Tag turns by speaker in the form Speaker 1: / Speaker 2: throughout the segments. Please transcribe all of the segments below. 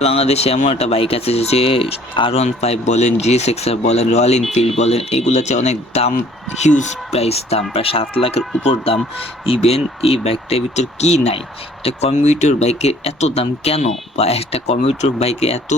Speaker 1: বাংলাদেশে এমন একটা বাইক আছে যে আর ওয়ান ফাইভ বলেন জিএস এক্সার বলেন রয়্যাল এনফিল্ড বলেন এগুলো হচ্ছে অনেক দাম হিউজ প্রাইস দাম, প্রায় সাত লাখের উপর দাম। ইভেন এই বাইকটার ভিতর কি নাই? একটা কম্পিউটার বাইকের এত দাম কেন? বা একটা কম্পিউটার বাইকে এত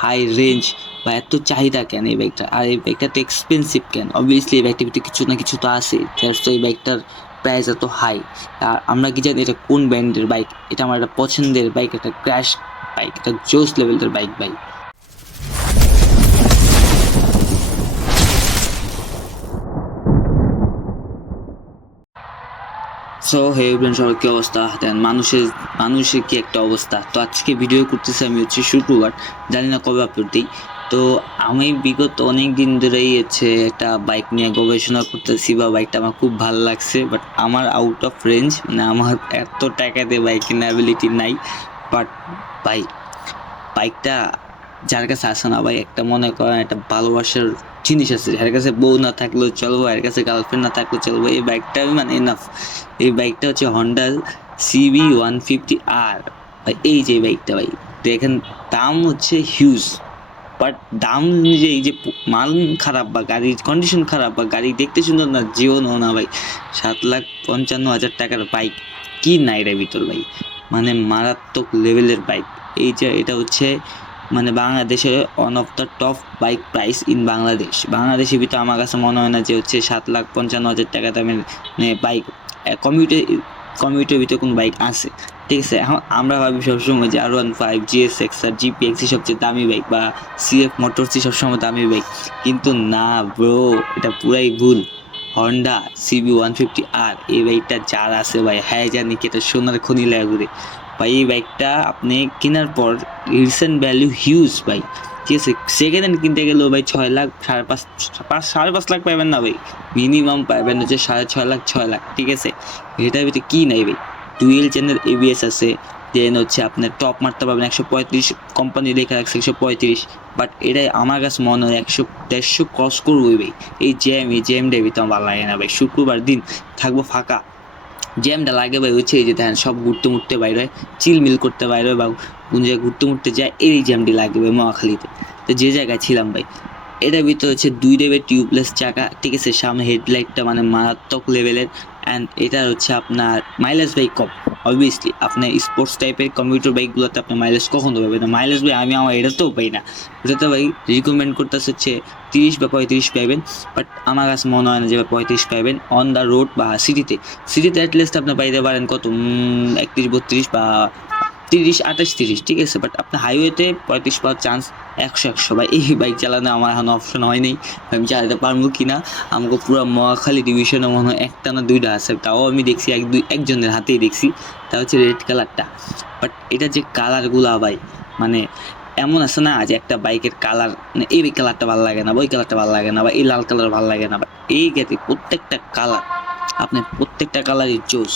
Speaker 1: হাই রেঞ্জ বা এত চাহিদা কেন এই বাইকটা? আর এই বাইকটা তো এক্সপেন্সিভ কেন? অবভিয়াসলি এই বাইকটার ভিতরে কিছু না কিছু তো আছে দ্যাটস এই বাইকটার প্রাইস এত হাই আর আমরা কি জানি এটা কোন ব্র্যান্ডের বাইক এটা আমার একটা পছন্দের বাইক একটা ক্র্যাশ বাইক এটা জোস লেভেলের বাইক ভাই সো হে এভরিওয়ান সবার কি অবস্থা? দেন, মানুষের মানুষের কি একটা অবস্থা? তো আজকে ভিডিও করতেছি আমি হচ্ছে শুক্রবার, জানি না কবে আপলোড দিই। তো আমি বিগত অনেক দিন ধরেই হচ্ছে একটা বাইক নিয়ে গবেষণা করতেছি বা বাইকটা আমার খুব ভালো লাগছে বাট আমার আউট অফ রেঞ্জ মানে আমার এত টাকাতে বাইক কেনার অ্যাবিলিটি নাই। বাট ভাই, বাইকটা যার কাছে আসে না ভাই, একটা মনে করেন একটা ভালোবাসার জিনিস আছে। যার কাছে বউ না থাকলেও চলবো এর কাছে গার্লফ্রেন্ড না থাকলেও চলবো, এই বাইকটা মানে এনাফ এই বাইকটা হচ্ছে Honda CB one fifty R এই যে বাইকটা ভাই তো দেখেন, দাম হচ্ছে হিউজ বাট দাম যে এই যে মাল খারাপ বা গাড়ির কন্ডিশন খারাপ বা গাড়ি দেখতে সুন্দর না, জীবনও না ভাই। সাত লাখ পঞ্চান্ন হাজার টাকার বাইক, কি নাই রে ভিতর ভাই। মানে মারাত্মক লেভেলের বাইক। এই যে এটা হচ্ছে মানে বাংলাদেশের one of the top bike price in Bangladesh. বাংলাদেশের ভিতরে আমার কাছে মনে হয় না যে হচ্ছে সাত লাখ পঞ্চান্ন হাজার টাকা দামের বাইক কমিউটে কমিউটের ভিতরে কোনো বাইক আছে। ঠিক আছে, এখন আমরা ভাবি সবসময় যে R one five GS X R জিপিএক্সি সবচেয়ে দামি বাইক বা সিএফ মোটরসি সবসময় দামি বাইক কিন্তু না ব্রো এটা পুরাই ভুল। Honda CB one fifty R, এই বাইকটা যার আছে ভাই। হ্যাঁ জানি কি এটা সোনার খনি লাগে ভাই, এই বাইকটা আপনি কেনার পর রিসেন্ট ভ্যালু হিউজ ভাই। ঠিক আছে সেকেন্ড হ্যান্ড কিনতে গেলেও ভাই ছয় লাখ, সাড়ে পাঁচ পাঁচ, সাড়ে পাঁচ লাখ পাবেন না ভাই। মিনিমাম পাবেন হচ্ছে সাড়ে ছয় লাখ ছয় লাখ, ঠিক আছে। এটার ভিতরে কী নাই ভাই? ডুয়েল চ্যানেল এবিএস আছে দেন হচ্ছে আপনার টপ মারতে পারবেন একশো পঁয়ত্রিশ কোম্পানি লেখা রাখছে একশো পঁয়ত্রিশ বাট এটাই আমার কাছে মনে হয় একশো দেড়শো ক্রস করব ভাই। এই জ্যাম এই জ্যামটা ভিতরে আমার ভালো লাগে না ভাই। শুক্রবার দিন থাকব ফাঁকা। জ্যামটা লাগে ভাই হচ্ছে এই যে দেখেন, সব ঘুরতে মুড়তে বাইরে হয় চিলমিল করতে বাইরে হয় বা কোন জায়গায় ঘুরতে মুড়তে যায়, এই জ্যামটি লাগে ভাই মহাখালীতে। তো যে জায়গায় ছিলাম ভাই এটার ভিতরে হচ্ছে দুই লেভেল টিউবলেস চাকা, ঠিক আছে, সামনে হেডলাইটটা মানে মারাত্মক লেভেলের অ্যান্ড এটা হচ্ছে আপনার মাইলেজ বাইক কম। অবভিয়াসলি আপনার স্পোর্টস টাইপের কম্পিউটার বাইকগুলোতে আপনি মাইলেজ কখনো পাবেন না মাইলেজ ভাই আমি আমার এটাতেও পাই না। এটাতে ভাই রিকমেন্ড করতেছে হচ্ছে তিরিশ বা পঁয়ত্রিশ পাইবেন বাট আমার কাছে মনে হয় না যে পঁয়ত্রিশ পাইবেন অন দ্য রোড বা সিটিতে সিটিতে অ্যাটলিস্ট আপনি পাইতে পারেন কত? একত্রিশ, বত্রিশ বা তিরিশ, আঠাশ, তিরিশ, ঠিক আছে? বাট আপনার হাইওয়েতে পঁয়ত্রিশ পাওয়ার চান্স একশো একশো। ভাই, এই বাইক চালানো আমার এখন অপশন হয় হয়নি আমি চালাতে পারব কি না আমাকে পুরো মহাখালী ডিভিশনে মনে হয় একটা না দুইটা আছে। তাও আমি দেখছি, এক দুই, একজনের হাতেই দেখছি। তা হচ্ছে রেড কালারটা বাট এটা যে কালারগুলা ভাই মানে এমন আছে না যে একটা বাইকের কালার মানে এই কালারটা ভালো লাগে না, বা ওই কালারটা ভালো লাগে না, বা এই লাল কালার ভালো লাগে না। বা এই গেতে প্রত্যেকটা কালার আপনার প্রত্যেকটা কালারই জোস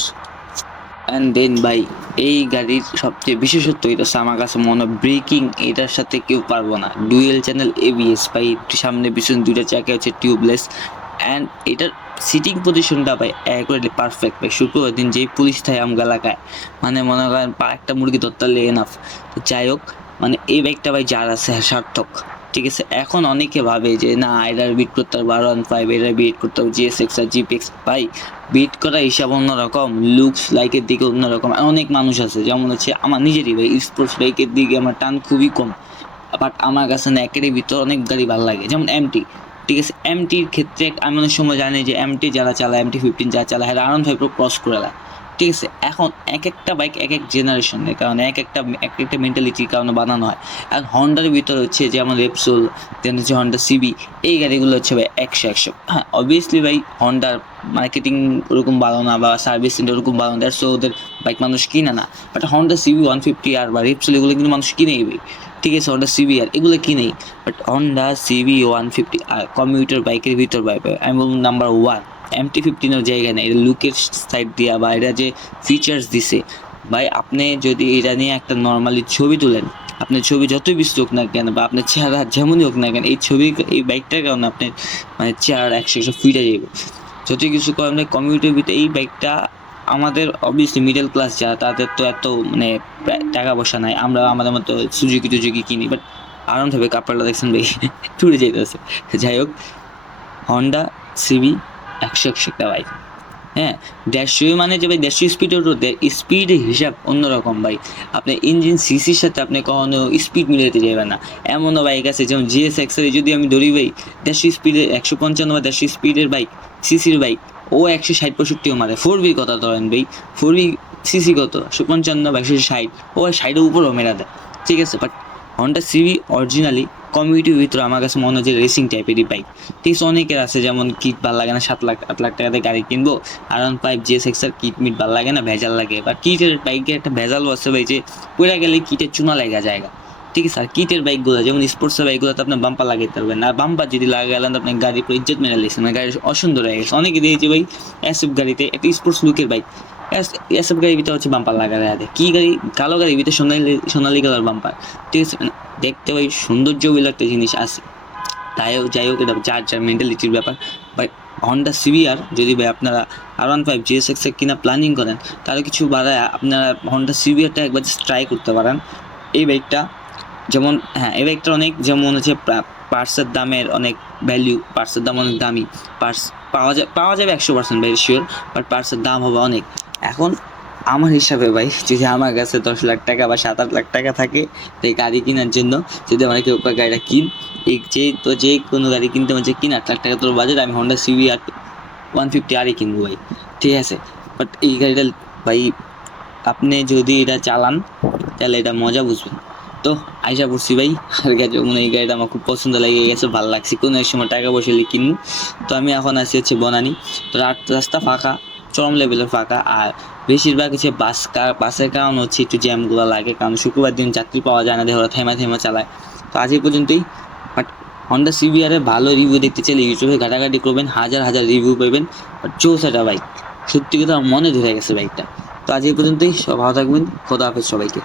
Speaker 1: অ্যান্ড দেন ভাই এই গাড়ির সবচেয়ে বিশেষত্ব এটা আমার কাছে মনে হয় ব্রেকিং এটার সাথে কেউ পারব না। ডুয়েল চ্যানেল এবিএস ভাই সামনে পিছনে দুইটা চাকা হচ্ছে টিউবলেস অ্যান্ড এটার সিটিং পজিশনটা ভাই একবারে পারফেক্ট ভাই শুক্রবার দিন যেই পুলিশ থাকে আম এলাকায় মানে মনে করেন একটা মুরগি ধরতে এনাফ তো যাই হোক মানে এই বাইকটা ভাই যার আছে, সার্থক। ঠিক আছে, এখন অনেকে ভাবে যে, না, এটার বিট করতে হবে বারো ওয়ান ফাইভ এটার বিট করতে হবে জিএস এক্স আর জিপিএক্স পাই। বিট করা হিসাব অন্যরকম লুকস লাইকের দিকে অন্যরকম। অনেক মানুষ আছে, যেমন হচ্ছে আমার নিজেরই ভাই স্পোর্টস বাইকের দিকে আমার টান খুবই কম। বাট আমার কাছে না, একের ভিতর অনেক গাড়ি ভালো লাগে, যেমন এমটি ঠিক আছে এমটির ক্ষেত্রে আমি অনেক সময় জানি যে এমটি যারা চালায় এমটি ফিফটিন যারা চালায় হ্যাঁ আরাম ফাইভ ক্রস করে দেয়। ঠিক আছে এখন এক একটা বাইক এক এক জেনারেশনের কারণে এক একটা এক একটা মেন্টালিটির কারণে বানানো হয়। আর হন্ডার ভিতর হচ্ছে যেমন রেপসোল দেন হচ্ছে হন্ডা সিবি এই গাড়িগুলো হচ্ছে ভাই একশো একশো। হ্যাঁ অবভিয়াসলি ভাই হন্ডার মার্কেটিং ওরকম ভালো না বা সার্ভিস সেন্টার ওরকম ভালো না সো ওদের বাইক মানুষ কিনে না। But Honda CB one fifty R বা রেপসোল এগুলো কিন্তু মানুষ কিনেই ভাই। ঠিক আছে হন্ডা সিবি আর এগুলো কিনেই। But Honda CB one fifty R commuter বাইকের ভিতর বাইক আমি বলব নাম্বার ওয়ান এমটি ফিফটিনের জায়গা নেই, এটা লুকের সাইড দিয়া বা এটা যে ফিচার্স দিছে। ভাই, আপনি যদি এটা নিয়ে একটা নর্মালি ছবি তুলেন আপনার ছবি যতই বিস্তর হোক না কেন বা আপনার চেহারা যেমনই হোক না কেন, এই ছবি, এই বাইকটার কারণে আপনি মানে চেহারা একশো একশো ফিটে যাবে যতই কিছু করেন কমিউটার ভিতরে এই বাইকটা আমাদের অবভিয়াসলি মিডল ক্লাস যারা, তাদের তো এত মানে টাকা পয়সা নাই, আমরা আমাদের মতো সুজুকি টুজুকি কিনি বাট আরাম হবে কাপড়টা দেখছেন ভাই টুরে যেতেছে যাই হোক হন্ডা সিবি একশো একশো বাইক হ্যাঁ দেড়শো মানে যে ভাই দেড়শো স্পিডের স্পিডের হিসাব অন্যরকম ভাই। আপনি ইঞ্জিন সিসির সাথে আপনি কখনো স্পিড মিলাতে যাবেন না। এমনও বাইক আছে, যেমন জিএস এক্সেল যদি আমি ধরি ভাই, দেড়শো স্পিডের একশো পঞ্চান্ন বা দেড়শো স্পিডের বাইক সিসির বাইক ও একশো ষাট পঁয়ষট্টিও মারে। ফোর বি কথা ধরেন ভাই ফোর বি সিসি কত? একশো পঞ্চান্ন বা একশো ষাট। ও ষাটের উপরেও মেরা দেয়। ঠিক আছে বাট হন্ডা সিভি অরিজিনালি কমিউনিটির ভিতরে আমার কাছে মনে হচ্ছে রেসিং টাইপেরই বাইক ঠিক অনেকের আছে, যেমন কিট ভালো লাগে না, সাত লাখ, আট লাখ টাকাতে গাড়ি কিনবো। আর অন পাইপ জিএস এক্সের কিট মিট ভালো লাগে না, ভেজাল লাগে। বা কিটের বাইকে একটা ভেজাল আছে ভাই, যে পড়ে গেলে কিটের চুনা লাগা জায়গা। ঠিক আছে, আর কিটের বাইকগুলো যেমন স্পোর্টসের বাইকগুলোতে আপনার বাম্পার লাগাইতে পারবেন আর বাম্পার যদি লাগা গেলেন আপনি গাড়ি পুরো ইজ্জত মেনে লেগেছে মানে গাড়ি অসুন্দর হয়ে গেছে। অনেকে দিয়েছে ভাই এসএফ গাড়িতে একটা স্পোর্টস লুকের বাইক এসএফ গাড়ির ভিতরে হচ্ছে বাম্পার লাগা দেয় কি গাড়ি? কালো গাড়ির ভিতরে সোনালি সোনালি কালার বাম্পার ঠিক আছে? মানে দেখতে ভাই সৌন্দর্য বলে একটা জিনিস আছে। তাই যাই হোক, এটা যার যার মেন্টালিটির ব্যাপার। বাই হন্ডা সিভিআর যদি ভাই আপনারা R one five GS X কিনা প্ল্যানিং করেন, তাহলে কিছু বাড়ায় আপনারা হন্ডা সিভিআরটা একবার ট্রাই করতে পারেন। এই বাইকটা যেমন হ্যাঁ এই বাইকটা অনেক যেমন হচ্ছে পার্টসের দামের অনেক ভ্যালিউ পার্টসের দাম অনেক দামি। পার্টস পাওয়া যায়, পাওয়া যাবে একশো পার্সেন্ট ভাই শিওর বাট পার্টসের দাম হবে অনেক। এখন আমার হিসাবে ভাই, যদি আমার কাছে দশ লাখ টাকা বা সাত আট লাখ টাকা থাকে, তো এই গাড়ি কেনার জন্য যদি আমার কেউ গাড়িটা কিন, এই যে, তো যে কোনো গাড়ি কিনতে মানে কিন আট লাখ টাকা তোর বাজেট আমি Honda CB R one fifty আরই কিনবো ভাই। ঠিক আছে? বাট এই গাড়িটা ভাই, আপনি যদি এটা চালান, তাহলে এটা মজা বুঝবেন। তো আইসা পড়ছি ভাই, আর গেছে মনে এই গাড়িটা আমার খুব পছন্দ লেগে গেছে, ভালো লাগছে। কোনো এক সময় টাকা পয়সা কিনবো। তো আমি এখন আছি হচ্ছে বনানি। তো রাস্তা ফাঁকা চরম লেভেলে ফাঁকা। আর বেশিরভাগ হচ্ছে বাস বাসের কারণ হচ্ছে একটু জ্যামগুলো লাগে, কারণ শুক্রবার দিন যাত্রী পাওয়া যায় না দেখো থেমা থেমা চালায়। তো আজ এই পর্যন্তই। বাট হন্ডা সিভিআরে ভালো রিভিউ দেখতে চাইলে ইউটিউবে ঘাটাঘাটি করবেন, হাজার হাজার রিভিউ পাবেন। বাট চৌসাটা বাইক সত্যি কথা মনে ধরে গেছে বাইকটা তো আজ এই পর্যন্তই সব ভালো থাকবেন, খোদা হাফেজ সবাইকে।